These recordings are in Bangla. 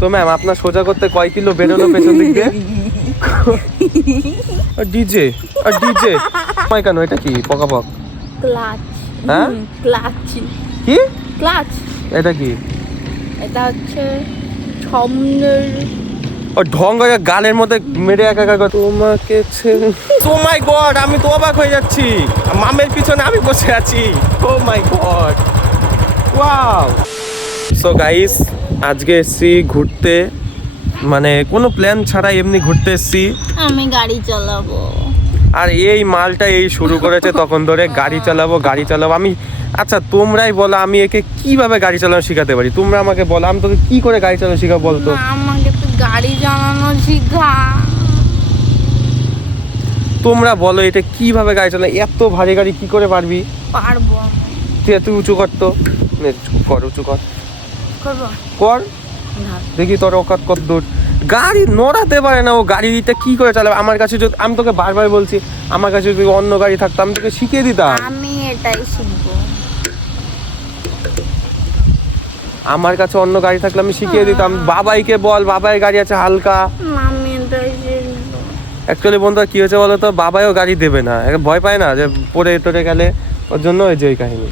তো ম্যাম আপনার সোজা করতে কয় কিলো বেরোলো পেছন দিক দিয়ে? ডিজে ডিজে মাই কেন এটা কি পকাপক? ক্লাচ। হ্যাঁ ক্লাচ। কি ক্লাচ? এটা কি? এটা হচ্ছে ছন্দের। ও ঢং করে গালের মধ্যে মেরে একা একা তোমাকে ও মাই গড আমি তো অবাক হয়ে যাচ্ছি। মামের পিছনে আমি বসে আছি। Oh my God wow. So guys আজকে এসছি ঘুরতে, মানে কোনো প্ল্যান ছাড়া এমনি ঘুরতে এসছি। আমি গাড়ি চালাবো। আর এই মালটা এই শুরু করেছে তখন ধরে গাড়ি চালাবো গাড়ি চালাবো। আমি আচ্ছা তোমরাই বলো আমি একে কিভাবে গাড়ি চালানো শিখাতে পারি? তোমরা আমাকে বলো আমি তোকে কি করে গাড়ি চালানো শিখাবো বলতো? আমাকে তো গাড়ি চালানো শিখা। তোমরা বলো এটা কিভাবে গাড়ি চালানো? এত ভারী গাড়ি কি করে পারবি? পারবো। তুই উঁচু কর তো, কর উঁচু কর করবো কর দেখি তোর অকাত কত দূর। গাড়ি নড়াতে পারে না ও, গাড়িটা কি করে চালাবে? আমার কাছে যদি, আমি তোকে বারবার বলছি, আমার কাছে যদি অন্য গাড়ি থাকতো আমি তোকে শিখিয়ে দিতাম। আমি এটাই শিখবো। আমার কাছে অন্য গাড়ি থাকলে আমি শিখিয়ে দিতাম। বাবাইকে বল, বাবাই গাড়ি আছে হালকা। আমি এটাই শিখবো। অ্যাকচুয়ালি বন্ধু কি হয়েছে বলো তো, বাবাইও গাড়ি দেবে না, ভয় পায় না যে পড়ে টরে গেলে, ওর জন্য ওই যে ওই কাহিনী।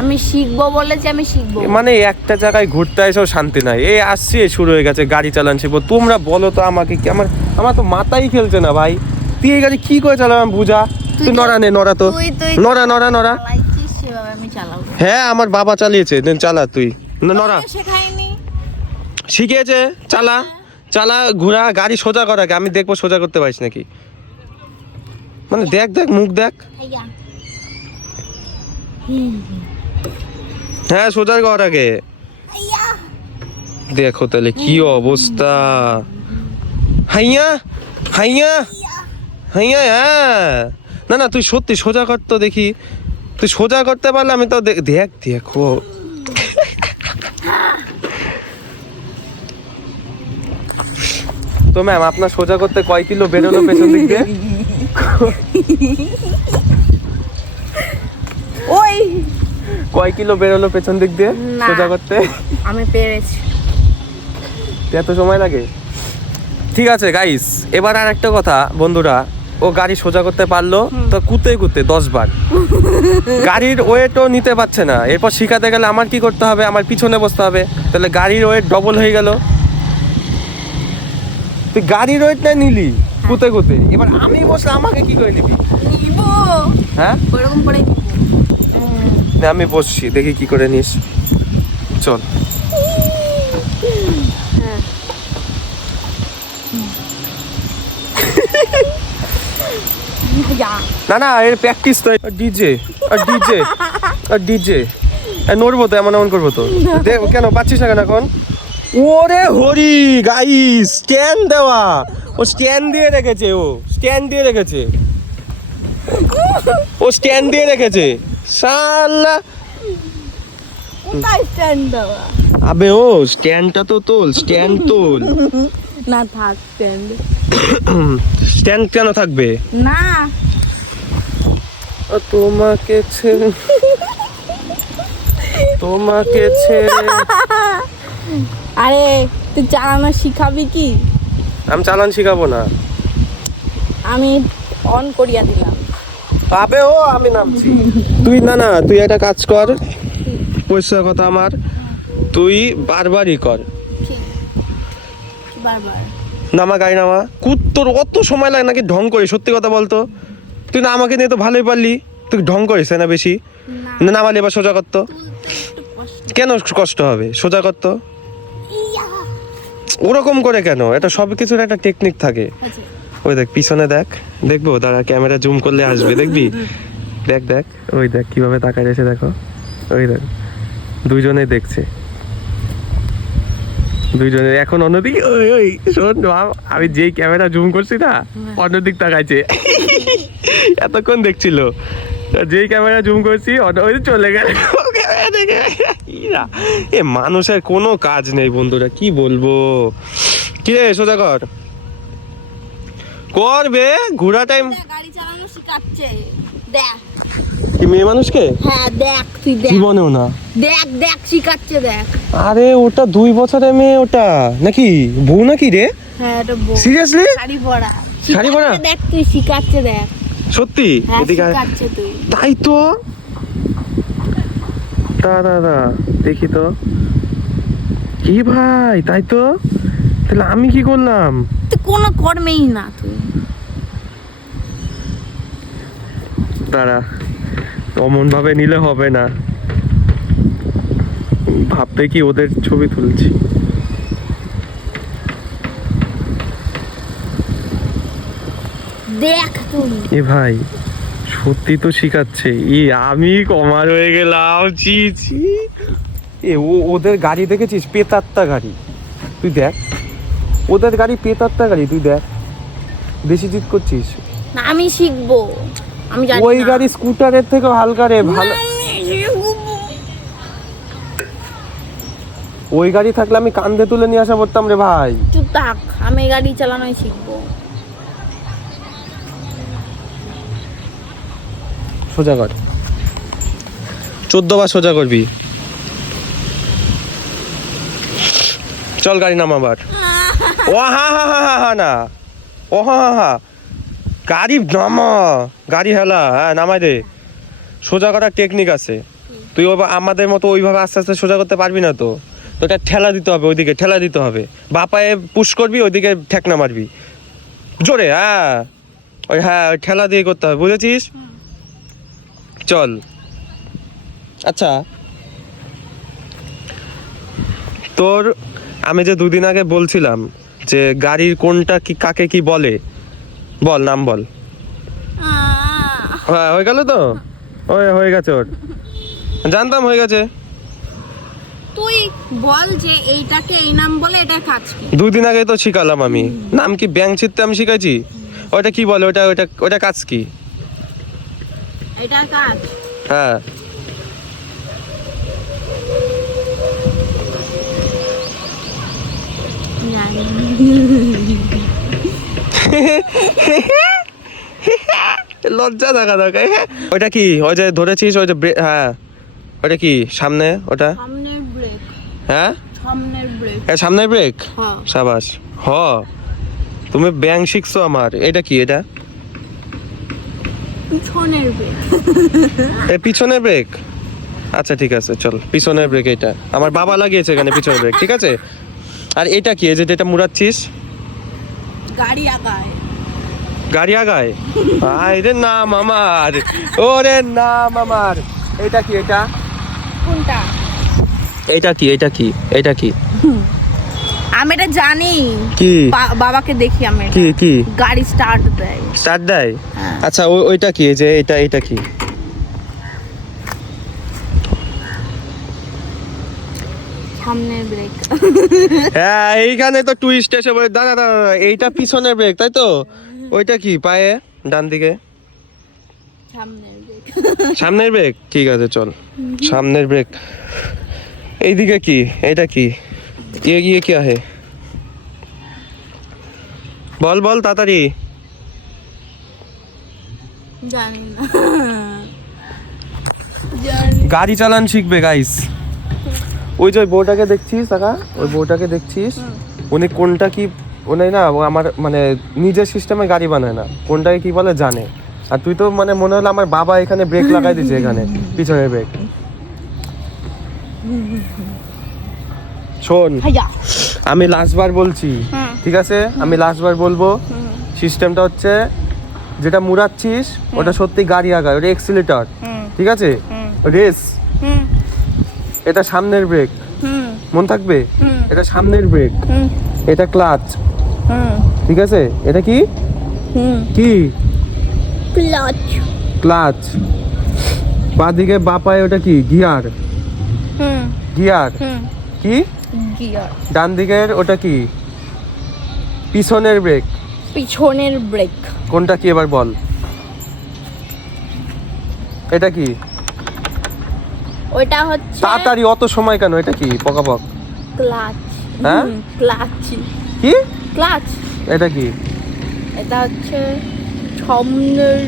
আমি শিখবো বলেছি, আমি শিখবো। মানে একটা জায়গায় ঘুরতে এসেও শান্তি নাই। এই আসছি শুরু হয়ে গেছে গাড়ি চালান শিখবো। তোমরা বলো তো আমাকে কি, আমার তো মাথাই খেলছে না ভাই। তুই এই গাড়ি কি করে চালাম বুঝা? তুই নড়া নে, নড়া তো, নড়া নড়া নড়া। চালাইছিস সেভাবে আমি চালাবো। হ্যাঁ আমার বাবা চালিয়েছে, চালা তুই নড়া। শেখাইনি। শিখিয়েছে, চালা চালা ঘোরা গাড়ি সোজা কর আগে, আমি দেখবো সোজা করতে পারিস নাকি। মানে দেখ দেখ মুখ দেখ। হ্যাঁ সোজা কর আগে, দেখো তাহলে কি অবস্থা। হাইয়া হাইয়া হাইয়া হ্যাঁ। না না তুই সত্যি সোজা কর তো দেখি। তুই সোজা করতে পারলে আমি তো দেখ দেখো। তো ম্যাম আপনার সোজা করতে কয় কিলো বেরোলো পেছন দিক দিয়ে? ওই কয় কিলো বেরোলো পেছন দিক দিয়ে সোজা করতে? আমি পেরেছি। এত সময় লাগে? ঠিক আছে গাইস, এবার আর একটা কথা বন্ধুরা, ও গাড়ি সোজা করতে পারলো তো কুতে কুতে 10 বার। গাড়ির ওয়েটও নিতে পারছে না, এরপর শিখাতে গেলে আমার কি করতে হবে? আমার পিছনে বসতে হবে, তাহলে গাড়ির ওয়েট ডবল হয়ে গেল। তুই গাড়ির ওয়েট না নিলি কুতে কুতে, এবার আমি বসলে আমাকে কি করে নিবি? নিব। হ্যাঁ ওরকম করে নিব। আমি বসছি, দেখি কি করে নিস। চল না না এর প্র্যাকটিস তো। ডিজে ডিজে ডিজে নড়বো তো, এমন এমন করবো তো। দেখ কেন পাচ্ছিস না কেন এখন? ওরে হরি গাইস, স্ট্যান্ড দেওয়া, ও স্ট্যান্ড দিয়ে রেখেছে, ও স্ট্যান্ড দিয়ে রেখেছে, ও স্ট্যান্ড দিয়ে রেখেছে শালা। কোথায় স্ট্যান্ড দেওয়া? আবে ও স্ট্যান্ডটা তো তোল, স্ট্যান্ড তোল। না থাক স্ট্যান্ড। স্ট্যান্ড কেন থাকবে? না তোমাকে ছেড়ে, তোমাকে ছেড়ে। আরে তুই চালানো শিখাবি কি? আমি চালান শিখাবো না, আমি অন করিয়া দিলাম। আবে ও আমি নামছি। তুই না না তুই একটা কাজ কর, পয়সা কথা আমার, তুই বারবারই কর। বারবার নামা গাড়ি নামা। তোর অত সময় লাগে নাকি ঢং করিস? সত্যি কথা বলতো, তুই না আমাকে নিয়ে তো ভালোই পারলি, তুই ঢং করিস না বেশি। না নামালি এবার সোজা করতো। কেন কষ্ট হবে? সোজা করতো ওরকম করে কেন? এটা সব কিছুর একটা টেকনিক থাকে। ওই দেখ পিছনে দেখ, দেখবো দাঁড়া ক্যামেরা জুম করলে আসবে দেখবি। দেখ দেখ ওই দেখ কিভাবে তাকায় রয়েছে, দেখো ওই দেখ দুইজনে দেখছে, দুইজনে এখন অন্যদিকে। ওই ওই শোন আমি যেই ক্যামেরা জুম করছি না অন্যদিক তাকাইছে। এতক্ষণ দেখছিল, যেই ক্যামেরা জুম করছি ওই চলে গেল। এ মানুষের কোনো কাজ নেই বন্ধুরা, কি বলবো। কি রে সোজা কর করবে ঘোড়া টাইম। গাড়ি চালানো শিখাচ্ছে দেখ। কি মেয়ে মানুষকে? হ্যাঁ দেখ তুই দেখ, জীবনেও না। দেখ দেখ শিখাচ্ছে দেখ। আরে ওটা 2 বছরের মেয়ে ওটা, নাকি বউ নাকি রে? হ্যাঁ এটা বউ। সিরিয়াসলি? শাড়ি পরা। শাড়ি পরা? শিখাচ্ছে দেখ তুই, শিখাচ্ছে দেখ। সত্যি? হ্যাঁ এদিকে আয়। শিখাচ্ছে তুই। তাই তো, দাদা দেখি তো। কি ভাই, তাই তো। তাহলে আমি কি করলাম? তুই কোনো কর্মেই না তুই। দাঁড়া, অমন ভাবে নিলে হবে না। ভাববে কি ওদের ছবি তুলছি। দেখ তুই। এ ভাই সত্যি তো শিখাচ্ছে। আমি কমার হয়ে গেলাম। ছি ছি। ওদের গাড়ি দেখেছিস? পেতাত্তা গাড়ি। তুই দেখ, ওদের গাড়ি পেতাত্তা গাড়ি। তুই দেখ, বেশি জিদ করছিস। না আমি শিখবো, আমি জানি ওই না। গাড়ি স্কুটারের থেকেও হালকা রে, ভালো। না, আমি শিখবো। ওই গাড়ি থাকলে আমি কান্দে তুলে নিয়ে আসা করতাম রে ভাই। চুপ থাক, আমি গাড়ি চালানোই শিখবো। সোজা কর, 14 বার সোজা করবি। চল গাড়ি নামাবার। ও হা হা হা হা হা না, ও হা হা হা। গাড়ি নামা, গাড়ি হেলা, হ্যাঁ নামাই দে। সোজা করার টেকনিক আছে। তুই আমাদের মতো ওইভাবে আস্তে আস্তে সোজা করতে পারবি না তো। তোটা ঠেলা দিতে হবে, ওইদিকে ঠেলা দিতে হবে। বাপায়ে পুশ করবি, ওইদিকে ঠেকনা মারবি জোরে। হ্যাঁ ওই, হ্যাঁ ওই ঠেলা দিয়ে করতে হবে, বুঝেছিস? চল। আচ্ছা তোর, আমি যে 2 দিন আগে বলছিলাম যে গাড়ির কোনটা কি কাকে কি বলে, বল নাম বল। হ্যাঁ হয়ে গেল তো, হয়ে গেছে ওর, জানতাম হয়ে গেছে। তুই বল যে এইটাকে এই নাম বলে, এটা কাজ কি? 2 দিন আগে তো শিখালাম আমি। নাম কি ব্যাংক ছিটতে আমি শিখাইছি? ওটা কি বলে? ওটা ওটা ওটা কাজ কি? এটা কাজ। হ্যাঁ জানি। লজ্জা থাকা দরকার। ওইটা কি? ওই যে ধরেছিস, ওই যে হ্যাঁ ওটা কি সামনে? ওটা সামনের ব্রেক। হ্যাঁ সামনের ব্রেক। সামনের ব্রেক। হ্যাঁ। সাবাস। তুমি ব্যাংক শিখছো আমার। এটা কি? এটা পিছনের ব্রেক। পিছনের ব্রেক। আচ্ছা ঠিক আছে, চল পিছনের ব্রেক। এটা আমার বাবা লাগিয়েছে এখানে পিছনের ব্রেক, ঠিক আছে। আর এটা কি? এই যে যেটা মুড়াচ্ছিস? গাড়ি আগায়। গাড়ি আগায়? আরে নাম আমার, ওরে নাম আমার। এটা কি? এটা কোনটা? এটা কি? এটা কি? এটা কি? আমি এটা জানি। কি? বাবাকে দেখি আমি এটা। কি কি? গাড়ি স্টার্ট দেয়। স্টার্ট দেয়? হ্যাঁ। আচ্ছা ওইটা কি? এই যে এটা কি? সামনের ব্রেক। হ্যাঁ এইখানে তো টুইস্ট এসে বলে। দাঁড়া দাঁড়া, এইটা পিছনের ব্রেক তাই তো। ওইটা কি? পায়ে ডান দিকে সামনের ব্রেক। সামনের ব্রেক। ঠিক আছে চল, সামনের ব্রেক। এইদিকে কি? এটা কি? ये क्या है? বল বল তাড়াতাড়ি। জানি না। জানি। গাড়ি চালান শিখবে গাইস। ওই যে ওই বউটাকে দেখছিস কাকা, ওই বউটাকে দেখছিস? উনি কোনটা কি, উনি না ও আমার মানে নিজের সিস্টেমে গাড়ি বানায় না, কোনটাকে কি বলে জানে। আর তুই তো মানে মনে হলো আমার বাবা এখানে ব্রেক লাগাই দিয়েছে, এখানে পিছনের ব্রেক। শোন, হাইয়া। আমি লাস্ট বার বলছি, হুম। ঠিক আছে? আমি লাস্ট বার বলবো। সিস্টেমটা হচ্ছে, যেটা মুড়াচ্ছিস ওটা সত্যি গাড়ি আগায়, ওটা এক্সিলেটর, ঠিক আছে? রেস, হুম এটা সামনের ব্রেক, হুম মন থাকবে? হুম। এটা সামনের ব্রেক, হুম এটা ক্লাচ, হুম ঠিক আছে? এটা কি হুম। কি? ক্লাচ। ক্লাচ। বাদিকে বাপায় ওটা কি? গিয়ার, হুম গিয়ার। হুম। কি? গিয়ার। ডান দিকের ওটা কি? পিছনের ব্রেক। পিছনের ব্রেক। কোনটা কি এবার বল? এটা কি? ওটা হচ্ছে তাড়াতাড়ি, অত সময় কেন? এটা কি? পকাপক। ক্লাচ। হ্যাঁ? ক্লাচ। কি? ক্লাচ। এটা কি? এটা হচ্ছে সামনের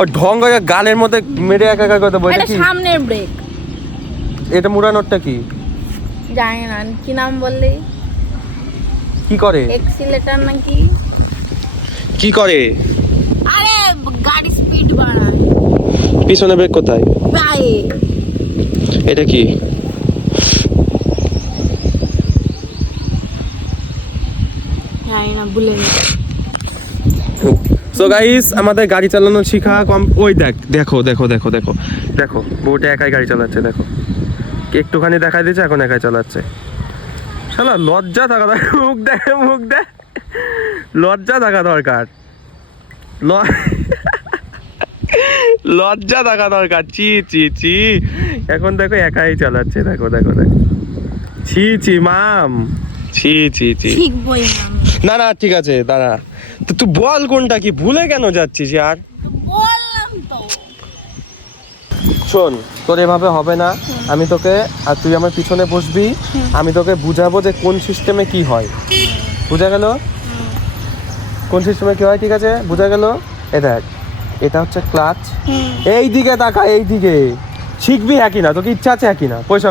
ও ঢং হয়ে গালের মধ্যে মেরে একা একা কথা বলে এটা কি সামনের ব্রেক। এটা মুড়ানোরটা কি জানি না কি নাম বললি, কি করে এক্সিলেটর নাকি? কি করে আরে গাড়ি স্পিড বাড়ায়। পিছনে ব্রেক কোথায় পায়ে। এটা কি জানি না, ভুলে গেছি। সো গাইস আমাদের গাড়ি চালানো শিখা কম। ওই দেখো দেখো দেখো দেখো দেখো বউটা একাই গাড়ি চালাচ্ছে দেখো একটুখানি দেখাই দিচ্ছে এখন একাই চালাচ্ছে শালা লজ্জা থাকা দরকার মুখ দেখ লজ্জা থাকা দরকার লজ্জা থাকা দরকার চি চি চি এখন দেখো একাই চালাচ্ছে দেখো দেখো দেখো ছি ছি মাম ছি ছি ছি শিখবই না। না ঠিক আছে দাঁড়া তো তুই বল কোনটা কি ভুলে কেন যাচ্ছিস আর বললাম তো। শোন তোর এভাবে হবে না আমি তোকে আর তুই আমার পিছনে বসবি আমি তোকে বুঝাবো যে কোন সিস্টেমে কি হয় বুঝা গেল কোন সিস্টেমে কি হয় ঠিক আছে বুঝা গেল এ দেখ এটা হচ্ছে ক্লাচ এই দিকে তাকা এই দিকে শিখবি একই না তোকে ইচ্ছা আছে একই না পয়সা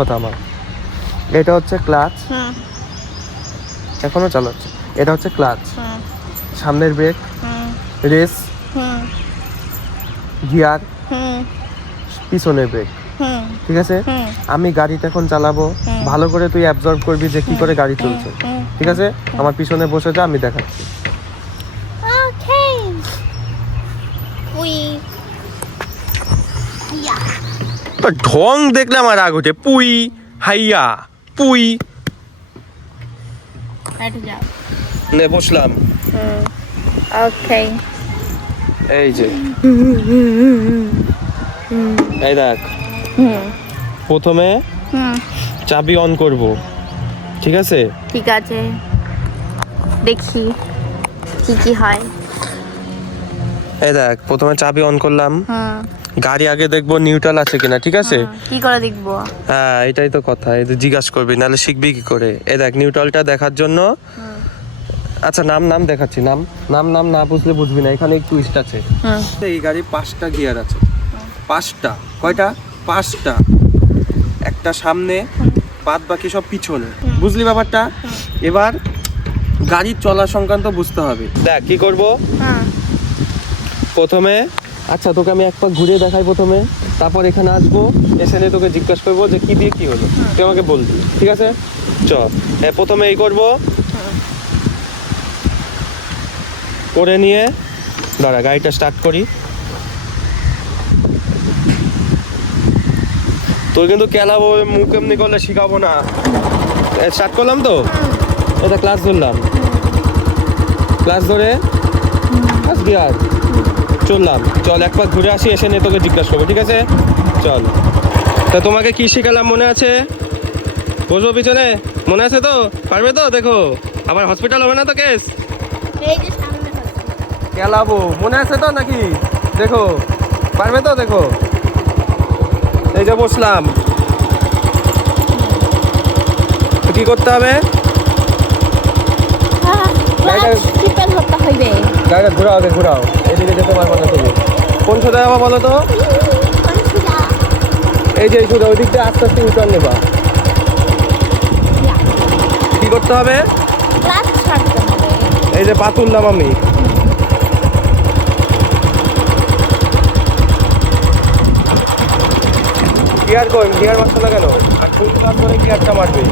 কথা আমার এটা হচ্ছে ক্লাচ এখনো চালাচ্ছে এটা হচ্ছে ক্লাচ সামনের ব্রেক রেস গিয়ার পিছনের ব্রেক ঠিক আছে আমি গাড়িটা এখন চালাবো ভালো করে তুই অ্যাবজর্ব করবি যে কি করে গাড়ি চলছে ঠিক আছে আমার পিছনে বসে যা আমি দেখাচ্ছি ওকে উই ইয়া তো ঢং দেখলে আমার রাগ ওঠে পুই হাইয়া পুই হেঁটে যাও। নে বসলাম ওকে এই যে এই দেখ প্রথমে চাবি অন করব ঠিক আছে ঠিক আছে, দেখি কি হয়। এই দেখ প্রথমে চাবি অন করলাম গাড়ি আগে দেখবো নিউট্রাল আছে কিনা ঠিক আছে কি করে দেখবো? হ্যাঁ এটাই তো কথা এই জিজ্ঞাসা করবি নাহলে শিখবি কি করে এই দেখ নিউট্রালটা দেখার জন্য আচ্ছা নাম দেখাচ্ছি নাম না বুঝলে বুঝবি না এখানে একটু টুইস্ট আছে এই গাড়ি 5টা গিয়ার আছে 5টা কয়টা 5টা একটা সামনে বাদ বাকি সব পিছনে বুঝলি ব্যাপারটা এবার গাড়ির চলা সংক্রান্ত বুঝতে হবে দেখ কি করব প্রথমে আচ্ছা তোকে আমি এক পাক ঘুরিয়ে দেখাই প্রথমে তারপর এখানে আসবো এসে তোকে জিজ্ঞাসা করবো যে কি দিয়ে কি হলো তুই আমাকে বলবি ঠিক আছে চ প্রথমে এই করব করে নিয়ে দাঁড়া গাড়িটা স্টার্ট করি তোর কিন্তু কেলাবো মুখ এমনি করলে শিখাবো না স্টার্ট করলাম তো এটা ক্লাস ধরলাম ক্লাস ধরে ফার্স্ট গিয়ার চললাম চল এক পাক ঘুরে আসি এসে নিয়ে তোকে জিজ্ঞাসা করবো ঠিক আছে চল তা তোমাকে কি শিখালাম মনে আছে বসবো পিছনে মনে আছে তো পারবে তো দেখো আবার হসপিটাল হবে না তো কেস এই যে সামনে কেলাবো মনে আছে তো নাকি দেখো পারবে তো দেখো এই যে বসলাম কি করতে হবে টিপেল হতে হইবে। গাড়িটা ঘোরাও এদিকে যেতে পারবো না তুমি কোন সোজা যাবা বলো তো এই যে সোজা ওই দিক দিয়ে আস্তে আস্তে ইউটার্ন নেবা কি করতে হবে ক্লাচ ছাড়তে হবে। এই যে পা তুললাম আমি গিয়ার কই গিয়ার মারছো না কেন আর ফুল কাজ করে গিয়ারটা মারবে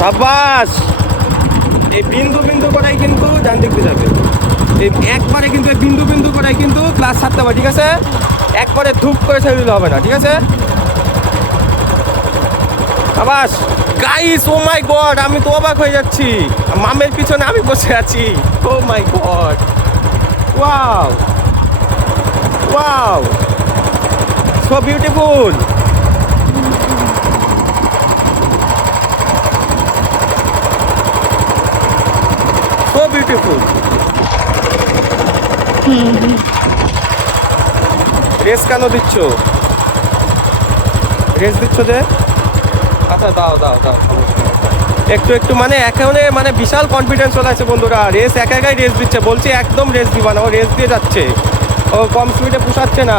সাবাস এই বিন্দু বিন্দু করাই কিন্তু ডান দিকে যাবে এই একবারে কিন্তু এই বিন্দু বিন্দু করাই কিন্তু ক্লাস ছাড়তে হবে ঠিক আছে একবারে ধূপ করে ছেড়ে দিলে হবে না ঠিক আছে সাবাস গাইস ও মাই গড আমি তো অবাক হয়ে যাচ্ছি মামের পিছনে আমি বসে আছি oh my God wow wow so beautiful so beautiful race কেন দিচ্ছ? রেস দিচ্ছ যে? আচ্ছা দাও দাও দাও, সমস্যা নেই। একটু একটু মানে একেবারে মানে বিশাল কনফিডেন্স চলে আসছে বন্ধুরা, রেস একা একাই রেস দিচ্ছে, বলছি একদম রেস দিবা না, ও রেস দিয়ে যাচ্ছে, ও কম স্পিডে পুষাচ্ছে না।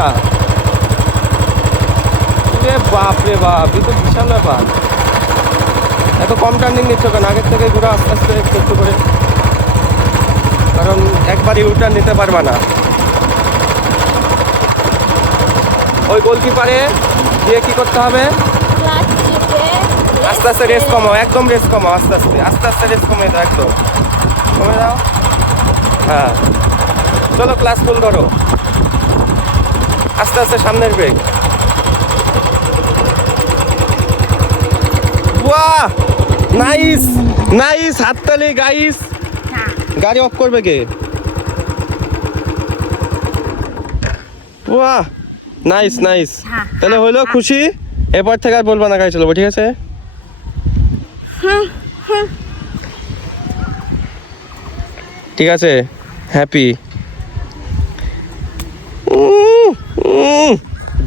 রে বাপ রে বাপ, এই তো বিশাল ব্যাপার। এত কম টার্নিং নিচ্ছ কেন? আগের থেকে ঘুরে আস্তে আস্তে একটু একটু করে, কারণ একবার ইউটার্ন নিতে পারবা না। ওই গোলকিপারে দিয়ে কি করতে হবে? ক্লাচ টিপে আস্তে আস্তে রেস কমাও, একদম রেস কমাও, আস্তে আস্তে আস্তে আস্তে রেস কমিয়ে দাও, একদম কমে দাও। হ্যাঁ চলো ক্লাস ফুল ধরো, আস্তে আস্তে সামনের ব্রেক। বাহ নাইস নাইস, হাততালি গাইস। হ্যাঁ গাড়ি অফ করবে কে? বাহ নাইস নাইস। হ্যাঁ। তাহলে হলো খুশি, এরপর থেকে আর বলবো না গাড়ি চালাবো, ঠিক আছে? ঠিক আছে, হ্যাপি।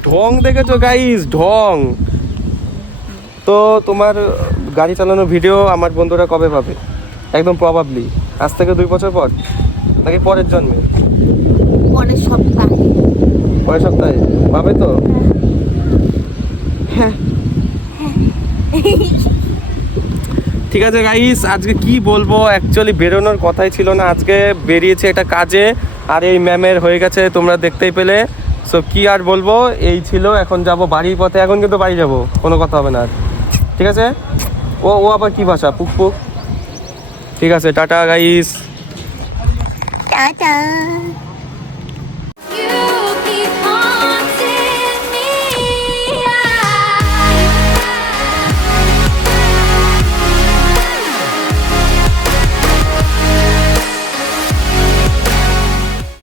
ঢং দেখেছো গাইস, ঢং। তো তোমার গাড়ি চালানোর ভিডিও আমার বন্ধুরা কবে পাবে? একদম প্রবাবলি আজ থেকে 2 বছর পর, নাকি পরের জন্মে? পরের সপ্তাহে। পরের সপ্তাহে পাবে তো? ঠিক আছে গাইস, আজকে কি বলবো, অ্যাকচুয়ালি বেরোনোর কথাই ছিল না, আজকে বেরিয়েছে একটা কাজে, আর এই ম্যামের হয়ে গেছে তোমরা দেখতেই পেলে। সো কি আর বলবো, এই ছিল। এখন যাব বাড়ির পথে, এখন কিন্তু বাড়ি যাব, কোনো কথা হবে না আর, ঠিক আছে? ও ও আবার কি ভাষা? পুক পুক। ঠিক আছে, টাটা গাইস। টাটা।